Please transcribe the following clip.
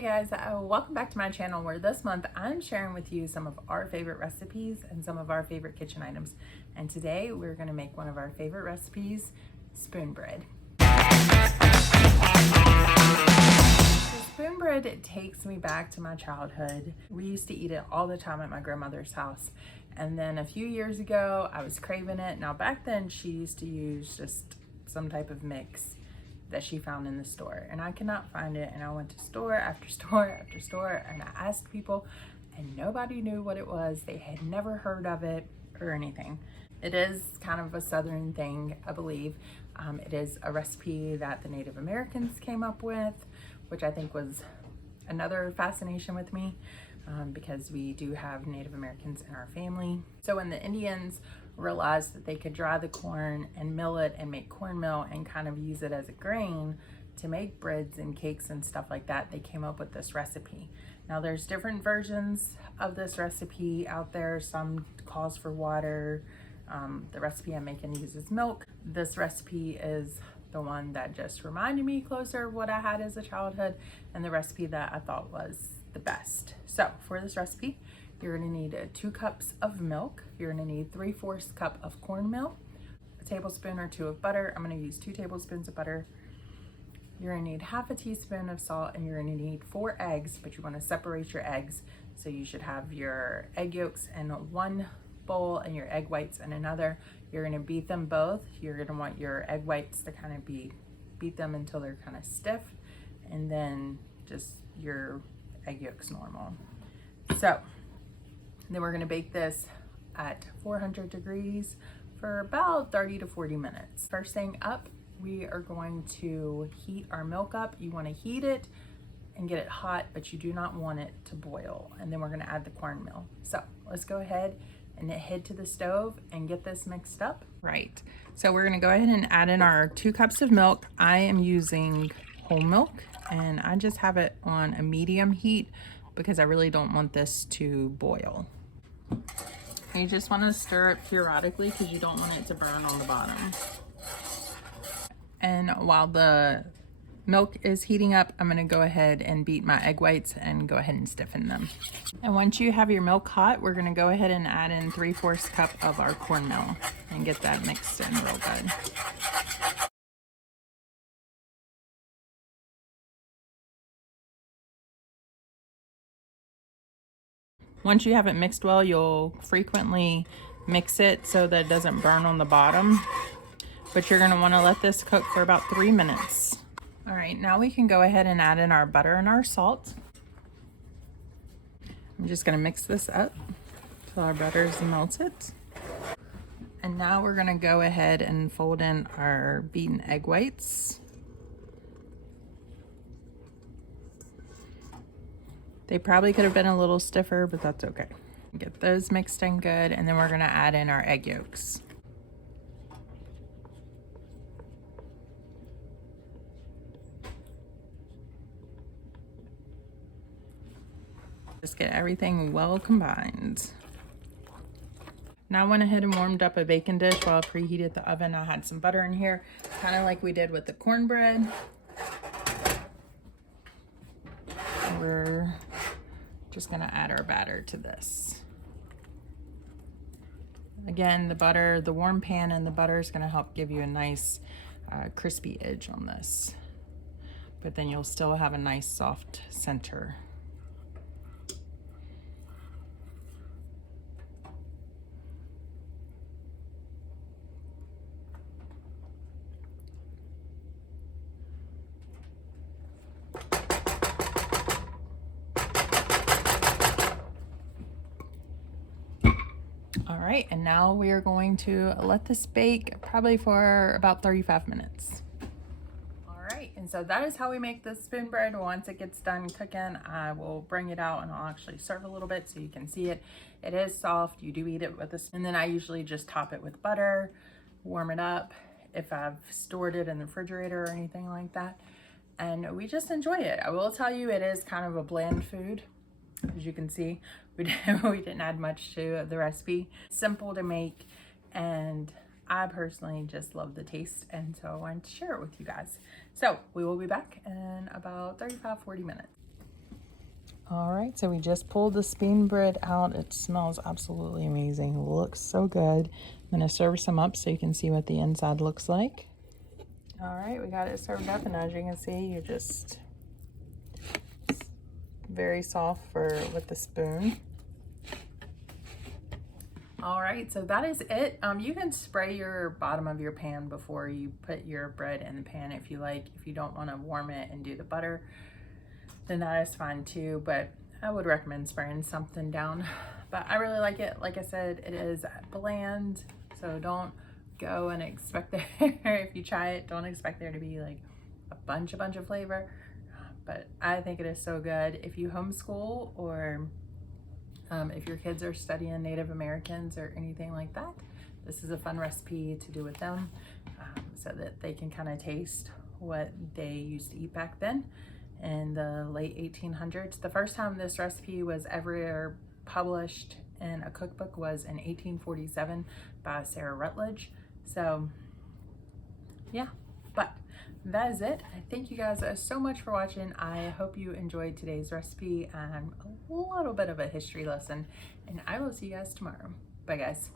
Hey guys, welcome back to my channel where this month I'm sharing with you some of our favorite recipes and some of our favorite kitchen items. And today we're going to make one of our favorite recipes, spoon bread. So spoon bread takes me back to my childhood. We used to eat it all the time at my grandmother's house. And then a few years ago, I was craving it. Now back then she used to use just some type of mix that she found in the store, and I could not find it. And I went to store after store after store, and I asked people, and nobody knew what it was. They had never heard of it or anything. It is kind of a Southern thing, I believe. It is a recipe that the Native Americans came up with, which I think was another fascination with me, because we do have Native Americans in our family. So when the Indians realized that they could dry the corn and mill it and make cornmeal and kind of use it as a grain to make breads and cakes and stuff like that, they came up with this recipe. Now there's different versions of this recipe out there. Some calls for water. The recipe I'm making uses milk. This recipe is the one that just reminded me closer of what I had as a childhood and the recipe that I thought was the best. So for this recipe, you're going to need 2 cups of milk. You're going to need 3/4 cup of cornmeal, a tablespoon or 2 of butter. I'm going to use 2 tablespoons of butter. You're going to need 1/2 teaspoon of salt, and you're going to need 4 eggs, but you want to separate your eggs. So you should have your egg yolks in one bowl and your egg whites in another. You're going to beat them both. You're going to want your egg whites to kind of beat them until they're kind of stiff, and then just your egg yolks normal. So then we're going to bake this at 400 degrees for about 30 to 40 minutes. First thing up, we are going to heat our milk up. You want to heat it and get it hot, but you do not want it to boil. And then we're going to add the cornmeal. So let's go ahead and head to the stove and get this mixed up. Right, so we're going to go ahead and add in our 2 cups of milk. I am using whole milk, and I just have it on a medium heat because I really don't want this to boil. You just want to stir it periodically because you don't want it to burn on the bottom. And while the milk is heating up, I'm going to go ahead and beat my egg whites and go ahead and stiffen them. And once you have your milk hot, we're going to go ahead and add in 3/4 cup of our cornmeal and get that mixed in real good. Once you have it mixed well, you'll frequently mix it so that it doesn't burn on the bottom. But you're going to want to let this cook for about 3 minutes. All right, now we can go ahead and add in our butter and our salt. I'm just going to mix this up till our butter is melted. And now we're going to go ahead and fold in our beaten egg whites. They probably could have been a little stiffer, but that's okay. Get those mixed in good, and then we're going to add in our egg yolks. Just get everything well combined. Now I went ahead and warmed up a baking dish while I preheated the oven. I had some butter in here, kind of like we did with the cornbread. We're just going to add our batter to this. Again, the butter, the warm pan and the butter is going to help give you a nice crispy edge on this. But then you'll still have a nice soft center. All right, and now we are going to let this bake probably for about 35 minutes. All right, and so that is how we make the spoon bread. Once it gets done cooking, I will bring it out and I'll actually serve a little bit so you can see it. It is soft. You do eat it with this, and then I usually just top it with butter, warm it up if I've stored it in the refrigerator or anything like that, and we just enjoy it. I will tell you, it is kind of a bland food. As you can see, we didn't add much to the recipe. Simple to make, and I personally just love the taste, and so I wanted to share it with you guys. So we will be back in about 35-40 minutes. All right, so we just pulled the spoon bread out. It smells absolutely amazing. It looks so good. I'm gonna serve some up so you can see what the inside looks like. All right, we got it served up, and as you can see, you're just very soft with the spoon. All right, so that is it. You can spray your bottom of your pan before you put your bread in the pan if you like. If you don't want to warm it and do the butter, then that is fine too, but I would recommend spraying something down. But I really like it. Like I said, it is bland, so don't go and expect there, if you try it, don't expect there to be like a bunch of flavor. But I think it is so good. If you homeschool, or if your kids are studying Native Americans or anything like that, this is a fun recipe to do with them, so that they can kind of taste what they used to eat back then in the late 1800s. The first time this recipe was ever published in a cookbook was in 1847 by Sarah Rutledge. So yeah, but that is it. I thank you guys so much for watching. I hope you enjoyed today's recipe and a little bit of a history lesson, and I will see you guys tomorrow. Bye guys.